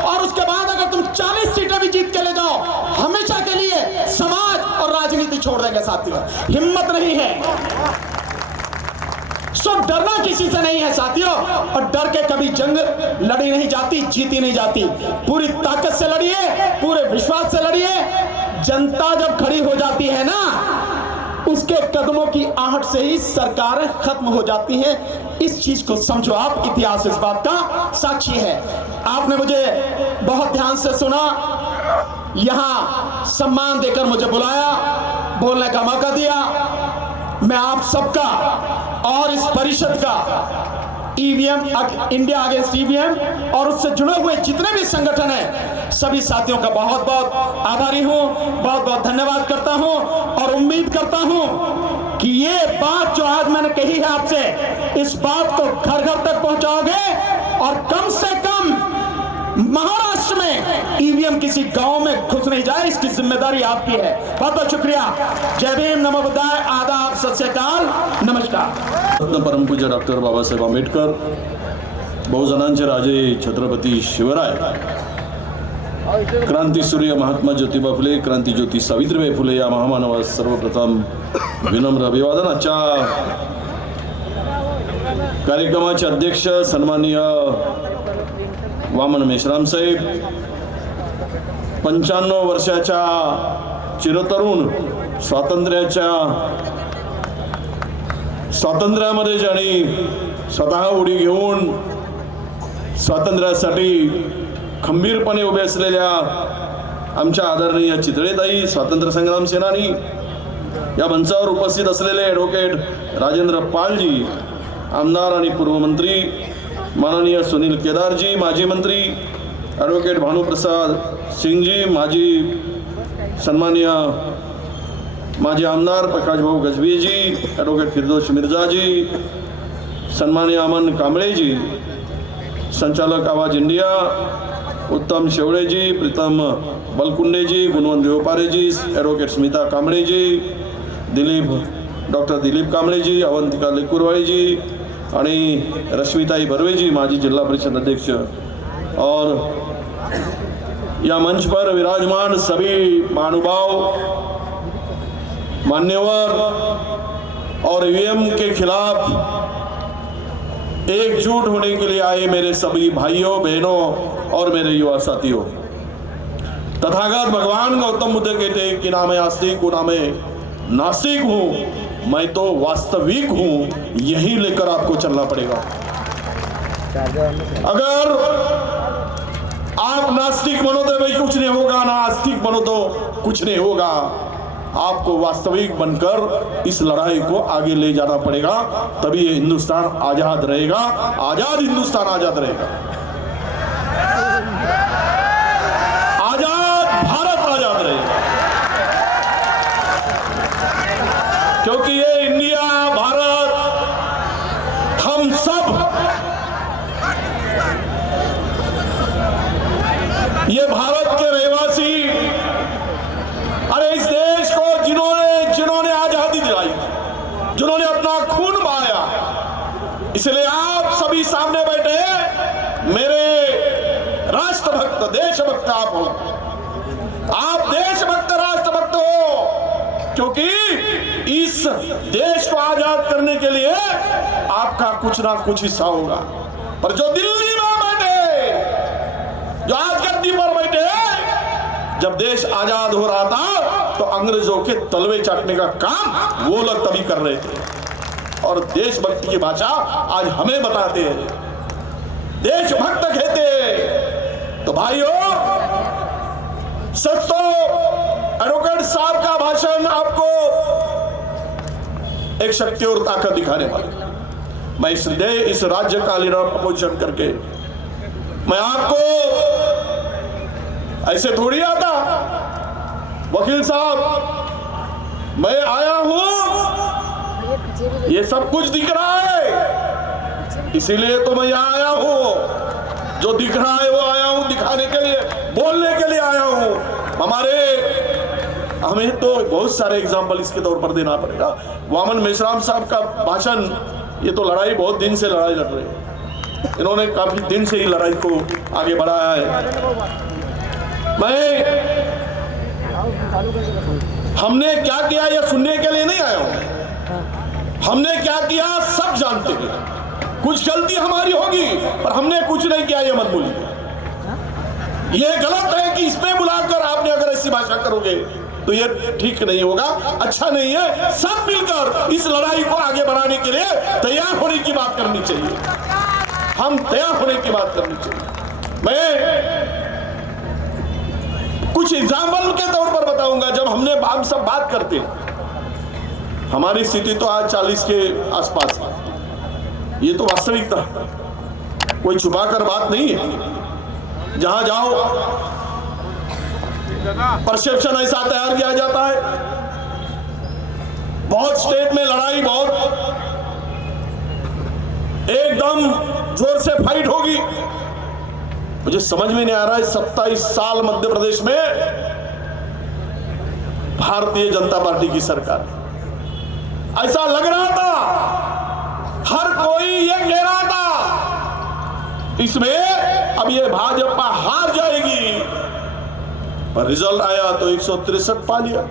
और उसके बाद अगर तुम 40 सीटें भी जीत के ले जाओ, हमेशा के लिए समाज और राजनीति छोड़ देंगे साथियों। हिम्मत नहीं है, सो डरना किसी से नहीं है साथियों। और डर के कभी जंग लड़ी नहीं जाती, जीती नहीं जाती। पूरी ताकत से लड़िए, पूरे विश्वास से लड़िए। जनता जब खड़ी हो जाती है ना, उसके कदमों की आहट से ही सरकारें खत्म हो जाती हैं। इस चीज को समझो आप, इतिहास इस बात का साक्षी है। आपने मुझे बहुत ध्यान से सुना, यहां सम्मान देकर मुझे बुलाया, बोलने का मौका दिया। मैं आप सबका और इस परिषद का, ईवीएम, इंडिया अगेंस्ट ईवीएम और उससे जुड़े हुए जितने भी संगठन हैं, सभी साथियों का बहुत बहुत आभारी हूं, बहुत बहुत धन्यवाद करता हूं। और उम्मीद करता हूं कि ये बात जो आज मैंने कही है आपसे, इस बात को घर घर तक पहुंचाओगे। और कम से कम महाराष्ट्र में ईवीएम किसी गांव में घुस नहीं जाए, इसकी जिम्मेदारी आपकी है। बहुत बहुत शुक्रिया। जय भीम, नमो बुद्धाय, आदाब, सत श्री अकाल, नमस्कार। रत्न परमपूज्य डॉक्टर बाबासाहेब आंबेडकर, बहुजनांचे राजे छत्रपती शिवराय, क्रांतीसूर्य महात्मा ज्योतिबा फुले, क्रांतीज्योती सावित्रीबाई फुले या महामानवास सर्वप्रथम विनम्र अभिवादन। आजच्या कार्यक्रमाचे अध्यक्ष सन्माननीय वामन मेश्राम साहेब, 95 वर्षाच्या चिरतरुण स्वातंत्र्यामध्ये ज्यांनी स्वतः उडी घेऊन स्वातंत्र्यासाठी खंबीरपणे उभे असलेल्या आमच्या आदरणीय चितळेताई, स्वातंत्र्य संग्राम सेनानी, या मंचावर उपस्थित असलेले ॲडव्होकेट राजेंद्र पालजी, आमदार आणि पूर्व मंत्री माननीय सुनील केदारजी, माजी मंत्री ॲडव्होकेट भानुप्रसाद सिंगजी, सन्माननीय माजी आमदार प्रकाशभाऊ गजबीजी, ॲडव्होकेट फिरदोश मिर्जाजी, सन्माननीय अमन कांबळेजी, संचालक आवाज इंडिया उत्तम शेवळेजी, प्रीतम बलकुंडेजी, गुणवंत देवपारेजी, ॲडव्होकेट स्मिता कांबळेजी, डॉक्टर दिलीप कांबळेजी, अवंतिका लेकुरवाळीजी आणि रश्मिताई बर्वेजी, माजी जिला परिषद अध्यक्ष, और या मंच पर विराजमान सभी महानुभाव, मान्यवर और ईवीएम के खिलाफ एकजुट होने के लिए आए मेरे सभी भाइयों बहनों और मेरे युवा साथियों। तथागत भगवान गौतम बुद्ध कहते हैं कि ना मैं आस्तिक हूँ ना मैं नास्तिक हूँ, मैं तो वास्तविक हूँ। यही लेकर आपको चलना पड़ेगा। अगर आप नास्तिक बनो तो भाई कुछ नहीं होगा, ना आस्तिक बनो तो कुछ नहीं होगा। आपको वास्तविक बनकर इस लड़ाई को आगे ले जाना पड़ेगा, तभी ये हिंदुस्तान आजाद रहेगा, आजाद हिंदुस्तान आजाद रहेगा, आजाद भारत आजाद रहेगा। क्योंकि ये इंडिया, भारत, हम सब, ये भारत के रहवासी, अरे इस देश को जिन्होंने आजादी दिलाई, जिन्होंने अपना खून बहाया, इसलिए आप सभी सामने बैठे मेरे राष्ट्रभक्त, देशभक्त आप हो। आप देशभक्त, राष्ट्रभक्त हो, क्योंकि इस देश को आजाद करने के लिए आपका कुछ ना कुछ हिस्सा होगा। पर जो दिल्ली में बैठे, जो आज गद्दी पर बैठे, जब देश आजाद हो रहा था तो अंग्रेजों के तलवे चाटने का काम वो लोग तभी कर रहे थे। और देशभक्ति की भाषा आज हमें बताते हैं, देशभक्त कहते। तो भाइयों, सच तो एडवोकेट साहब का भाषण आपको एक शक्ति और ताकत दिखाने वाला। मैं इस राज्य का लीडर अपोजिशन करके मैं आपको ऐसे थोड़ी आता, वकील साहब मैं आया हूं, ये सब कुछ दिख रहा है, इसीलिए तो मैं यहाँ आया हूं। जो दिख रहा है वो आया हूं दिखाने के लिए, बोलने के लिए आया हूं। हमें तो बहुत सारे एग्जाम्पल इसके तौर पर देना पड़ेगा। वामन मेश्राम साहब का भाषण, ये तो लड़ाई बहुत दिन से लड़ाई लड़ रहे हैं, इन्होंने काफी दिन से ही लड़ाई को आगे बढ़ाया है। हमने क्या किया यह सुनने के लिए नहीं आया हूं। हमने क्या किया सब जानते हैं। कुछ गलती हमारी होगी, पर हमने कुछ नहीं किया ये मत बोलिए। ये गलत है कि इसमें बुलाकर आपने अगर ऐसी भाषा करोगे तो ये ठीक नहीं होगा, अच्छा नहीं है। सब मिलकर इस लड़ाई को आगे बढ़ाने के लिए तैयार होने की बात करनी चाहिए। हम तैयार होने की बात करनी चाहिए। मैं कुछ एग्जाम्पल के तौर पर बताऊंगा। जब हम सब बात करते हैं, हमारी स्थिति तो आज 40 के आसपास है, ये तो वास्तविकता, कोई छुपाकर बात नहीं है। जहां जाओ परसेप्शन ऐसा तैयार किया जाता है। बहुत स्टेट में लड़ाई बहुत एकदम जोर से फाइट होगी। मुझे समझ में नहीं आ रहा है, 27 साल मध्य प्रदेश में भारतीय जनता पार्टी की सरकार, ऐसा लग रहा था, हर कोई ये कह रहा था इसमें अब ये भाजपा हार जाएगी, पर रिजल्ट आया तो 163 पा लिया।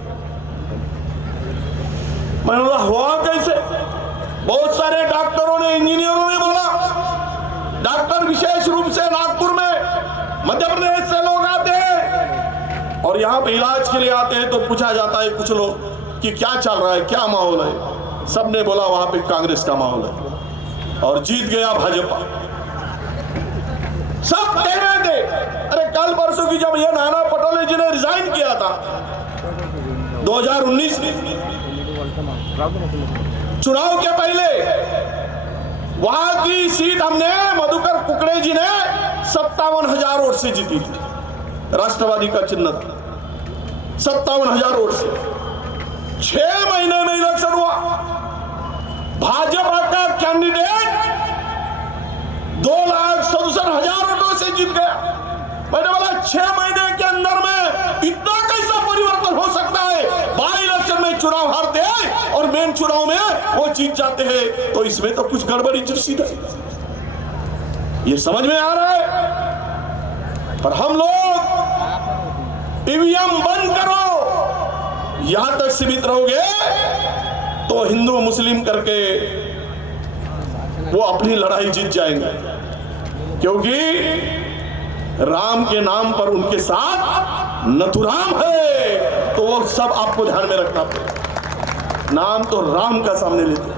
मैंने बोला हुआ कैसे? बहुत सारे डॉक्टरों ने, इंजीनियरों ने बोला, डॉक्टर विशेष रूप से नागपुर में मध्य प्रदेश से लोग आते हैं और यहाँ पे इलाज के लिए आते हैं, तो पूछा जाता है कुछ लोग कि क्या चल रहा है, क्या माहौल है। सबने बोला वहां पे कांग्रेस का माहौल है और जीत गया भाजपा। सब कह रहे थे, अरे कल परसों की जब ये नाना पटोले जी ने रिजाइन किया था 2019 में चुनाव के पहले, वहां की सीट हमने मधुकर कुकड़े जी ने 57,000 वोट से जीती थी। राष्ट्रवादी का चिन्ह था, 57,000 वोट से। 6 महीने में इलेक्शन हुआ, भाजपा का कैंडिडेट 2,67,000 वोटों से जीत गया। मैंने बोला 6 महीने के अंदर में इतना कैसा परिवर्तन हो सकता है? बाई इलेक्शन में चुनाव हारते हैं और मेन चुनाव में वो जीत जाते हैं, तो इसमें तो कुछ गड़बड़ी चिट है। ये समझ में आ रहा है। पर हम लोग ईवीएम बंद करो, यहां तक सीमित रहोगे तो हिंदू मुस्लिम करके वो अपनी लड़ाई जीत जाएंगे, क्योंकि राम के नाम पर उनके साथ नथुराम है, तो वो सब आपको ध्यान में रखना पड़ेगा। नाम तो राम का सामने लेते,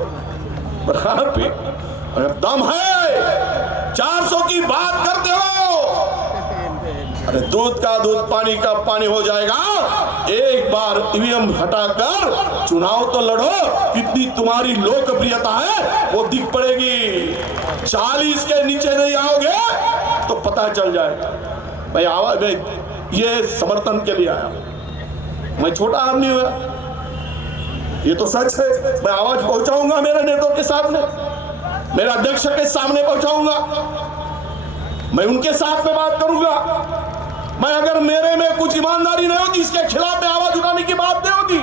पर अगर दम है 400 की बात करते हो। अरे दूध का दूध पानी का पानी हो जाएगा। एक बार ईवीएम हटाकर चुनाव तो लड़ो, कितनी तुम्हारी लोकप्रियता है वो दिख पड़ेगी। 40 के नीचे नहीं आओगे तो पता चल जाएगा। भाई आवाज ये समर्थन के लिए आया, मैं छोटा आदमी हुआ, ये तो सच है। मैं आवाज पहुंचाऊंगा मेरे नेताओं के सामने, मेरे अध्यक्ष के सामने पहुंचाऊंगा, मैं उनके साथ में बात करूंगा। मैं अगर मेरे में कुछ ईमानदारी नहीं होती, इसके खिलाफ में आवाज उठाने की बात नहीं होती,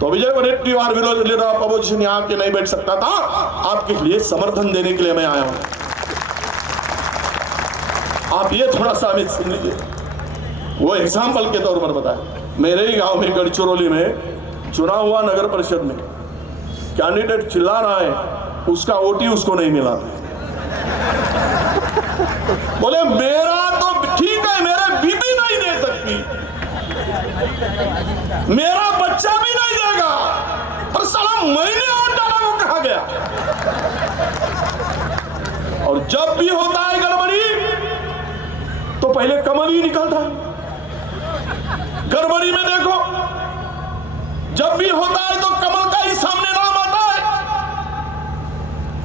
तो विजय वडेट्टीवार विरोधी लीडर ऑफ अपोजिशन यहाँ के नहीं बैठ सकता था। आपके लिए समर्थन देने के लिए मैं आया हूं। आप ये थोड़ा सा हमें सुन लीजिए। वो एग्जाम्पल के तौर पर बताए, मेरे ही गांव में गढ़चिरौली में चुनाव हुआ, नगर परिषद में कैंडिडेट चिल्ला रहा है, उसका वोट ही उसको नहीं मिला। बोले मेरा तो ठीक है, मेरे बीबी नहीं दे सकती, मेरा बच्चा भी नहीं देगा, पर साला मैंने वोट डाला वो कहा गया। और जब भी होता है गड़बड़ी तो पहले कमल ही निकलता है। गड़बड़ी में देखो, जब भी होता है तो कमल का ही सामने नाम आता है।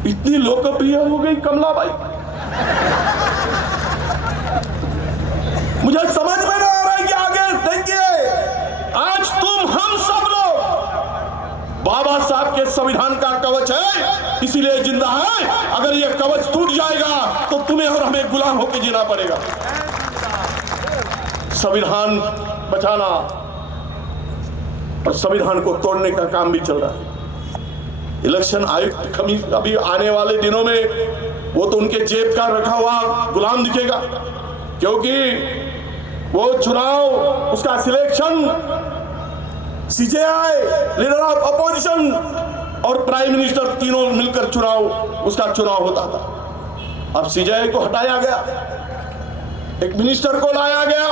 इतनी लोकप्रिय हो गई कमलाबाई, मुझे समझ में नहीं आ रहा है कि आगे देखिए, आज तुम हम सब लोग बाबा साहब के संविधान का कवच है, इसीलिए जिंदा है। अगर ये कवच टूट जाएगा तो तुम्हें और हमें गुलाम होकर जीना पड़ेगा। संविधान बचाना और संविधान को तोड़ने का काम भी चल रहा है। इलेक्शन आयुक्त अभी आने वाले दिनों में वो तो उनके जेब का रखा हुआ गुलाम दिखेगा, क्योंकि वो चुनाव, उसका selection CJI, leader of opposition और प्राइम मिनिस्टर तीनों मिलकर उसका चुनाव होता था। अब सीजेआई को हटाया गया, एक मिनिस्टर को लाया गया।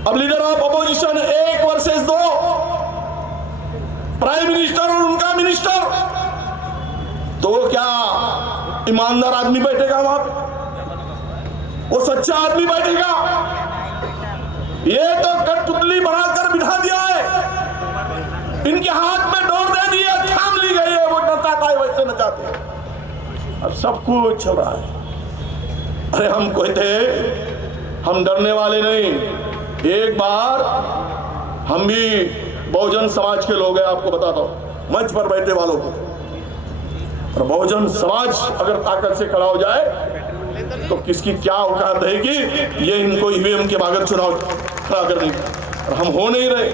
अब leader of opposition 1 versus 2, prime minister और उनका मिनिस्टर। तो क्या ईमानदार आदमी बैठेगा वहां पे? वो सच्चा आदमी बैठेगा? ये तो कठपुतली बनाकर बिठा दिया है, इनके हाथ में डोर दे दी है, थाम ली गई है, वो नचाता है वैसे नचाते। अब सब कुछ चल रहा है। अरे हम कहते हम डरने वाले नहीं। एक बार हम भी बहुजन समाज के लोग हैं, आपको बताता हूं, मंच पर बैठे वालों को। और बहुजन समाज अगर ताकत से खड़ा हो जाए तो किसकी क्या औकात है कि ये इनको ईवीएम के बगैर चुनाव खड़ा करने की। और हम हो नहीं रहे।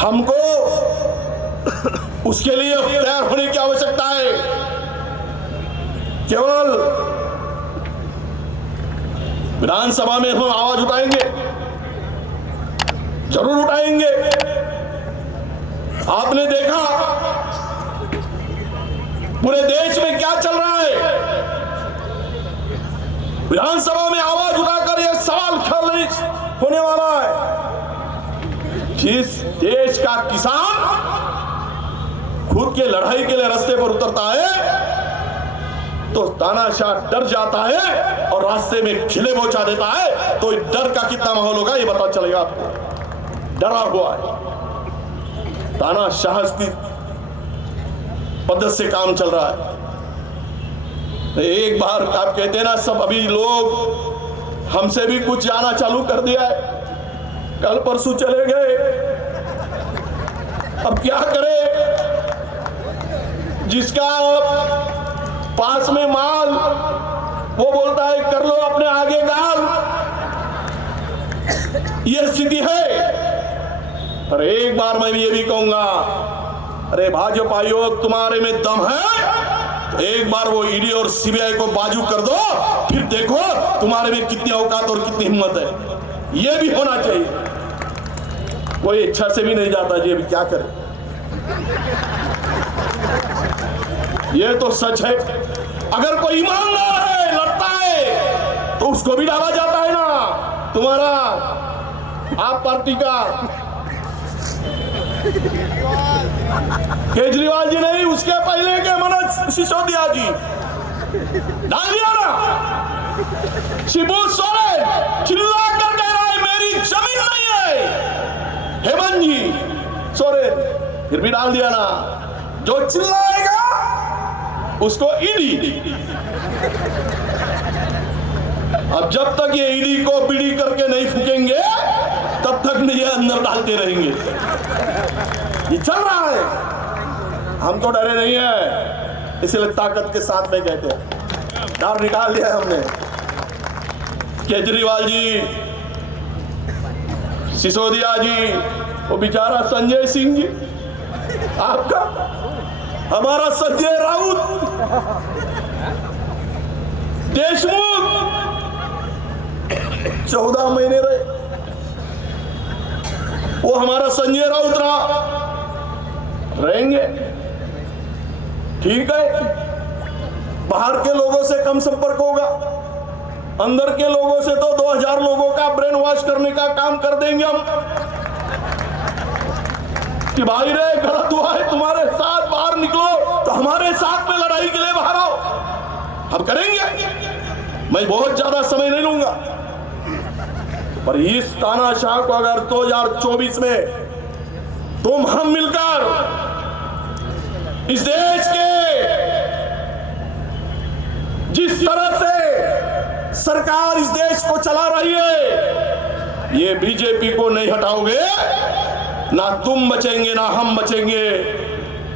हमको उसके लिए तैयार होने की आवश्यकता है। केवल विधानसभा में हम आवाज उठाएंगे, जरूर उठाएंगे। आपने देखा पूरे देश में क्या चल रहा है। विधानसभा में आवाज उठाकर यह सवाल खड़े होने वाला है, जिस देश का किसान खुद के लड़ाई के लिए रास्ते पर उतरता है तो तानाशाह डर जाता है और रास्ते में खिले पहुंचा देता है, तो डर का कितना माहौल होगा ये पता चलेगा आपको। डरा हुआ है, तानाशाह की पद्धति से काम चल रहा है। एक बार आप कहते हैं ना, सब अभी लोग हमसे भी कुछ जाना चालू कर दिया है, कल परसों चले गए। अब क्या करें? जिसका पास में माल वो बोलता है कर लो अपने आगे गाल, ये स्थिति है। पर एक बार मैं ये भी कहूंगा, अरे भाजपाइयों तुम्हारे में दम है तो एक बार वो ईडी और सीबीआई को बाजू कर दो, फिर देखो तुम्हारे में कितनी औकात और कितनी हिम्मत है। ये भी होना चाहिए। कोई इच्छा से भी नहीं जाता जी, अभी क्या करे। ये तो सच है। अगर कोई ईमानदार है, लड़ता है, तो उसको भी डाला जाता है ना। तुम्हारा आप पार्टी का केजरीवाल जी नहीं, उसके पहले के मनोज सिसोदिया जी डाल दिया ना। शिबू सोरेन चिल्ला कर कह रहा है मेरी जमीन नहीं है। हेमंत जी सोरेन फिर भी डाल दिया ना। जो चिल्लाएगा उसको ईडी। अब जब तक ये ईडी को बीड़ी करके नहीं फूकेंगे तब तक ये अंदर डालते रहेंगे। ये चल रहा है, हम तो डरे नहीं है, इसलिए ताकत के साथ में कहते हैं। डर निकाल दिया हमने। केजरीवाल जी, सिसोदिया जी, वो बेचारा संजय सिंह जी, आपका हमारा संजय राउत, देशमुख 14 महीने रहे, वो हमारा संजय राउत रहेंगे। ठीक है, बाहर के लोगों से कम संपर्क होगा, अंदर के लोगों से तो 2000 लोगों का ब्रेन वॉश करने का काम कर देंगे हम कि भाई रे गलत हुआ है तुम्हारे साथ, बाहर निकलो, तो हमारे साथ में लड़ाई के लिए बाहर आओ, हम करेंगे। मैं बहुत ज्यादा समय नहीं लूंगा, पर इस तानाशाह को अगर 2024 में तुम हम मिलकर इस देश के जिस तरह से सरकार इस देश को चला रही है, ये बीजेपी को नहीं हटाओगे, ना तुम बचेंगे ना हम बचेंगे।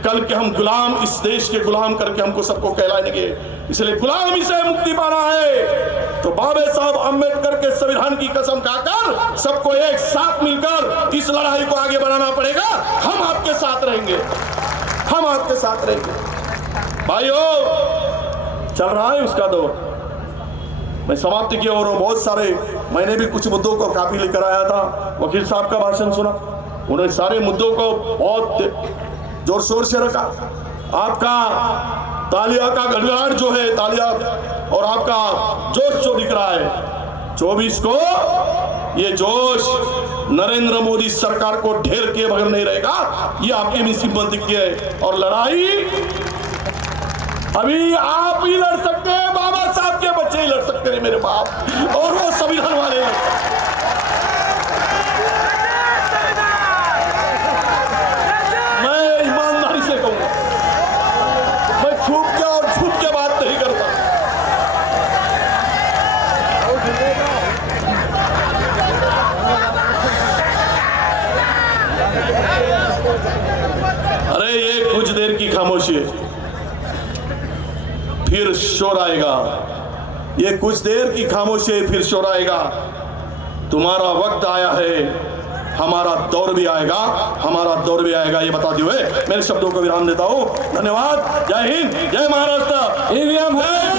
कल के हम गुलाम, इस देश के गुलाम करके हमको सबको कहलाएंगे। इसलिए गुलामी से मुक्ति पाना है तो बाबा साहब अम्बेडकर के संविधान की कसम खाकर सबको एक साथ मिलकर इस लड़ाई को आगे बढ़ाना पड़ेगा। हम आपके साथ रहेंगे, हम आपके साथ रहेंगे। भाइयों, चल रहा है उसका दौर। मैं समाप्ति की ओर, बहुत सारे, मैंने भी कुछ मुद्दों को काफी लेकर आया था। वकील साहब का भाषण सुना, उन्होंने सारे मुद्दों को बहुत जोर शोर से रखा। आपका तालिया का गड़गड़ाहट जो है, तालिया और आपका जोश जो दिख रहा है 24 को, ये जोश नरेंद्र मोदी सरकार को ढेर किए बगैर नहीं रहेगा। ये आपकी मुसीबत दिखती है। और लड़ाई अभी आप ही लड़ सकते हैं, बाबा साहब के बच्चे ही लड़ सकते हैं, मेरे बाप, और वो संविधान वाले हैं। अरे ये कुछ देर की खामोशी है, फिर शोर आएगा। ये कुछ देर की खामोशी है, फिर शोर आएगा। तुम्हारा वक्त आया है, हमारा दौर भी आएगा, हमारा दौर भी आएगा। ये बताते हुए मेरे शब्दों को विराम देता हूं। धन्यवाद। जय हिंद, जय महाराष्ट्र। ईवीएम है।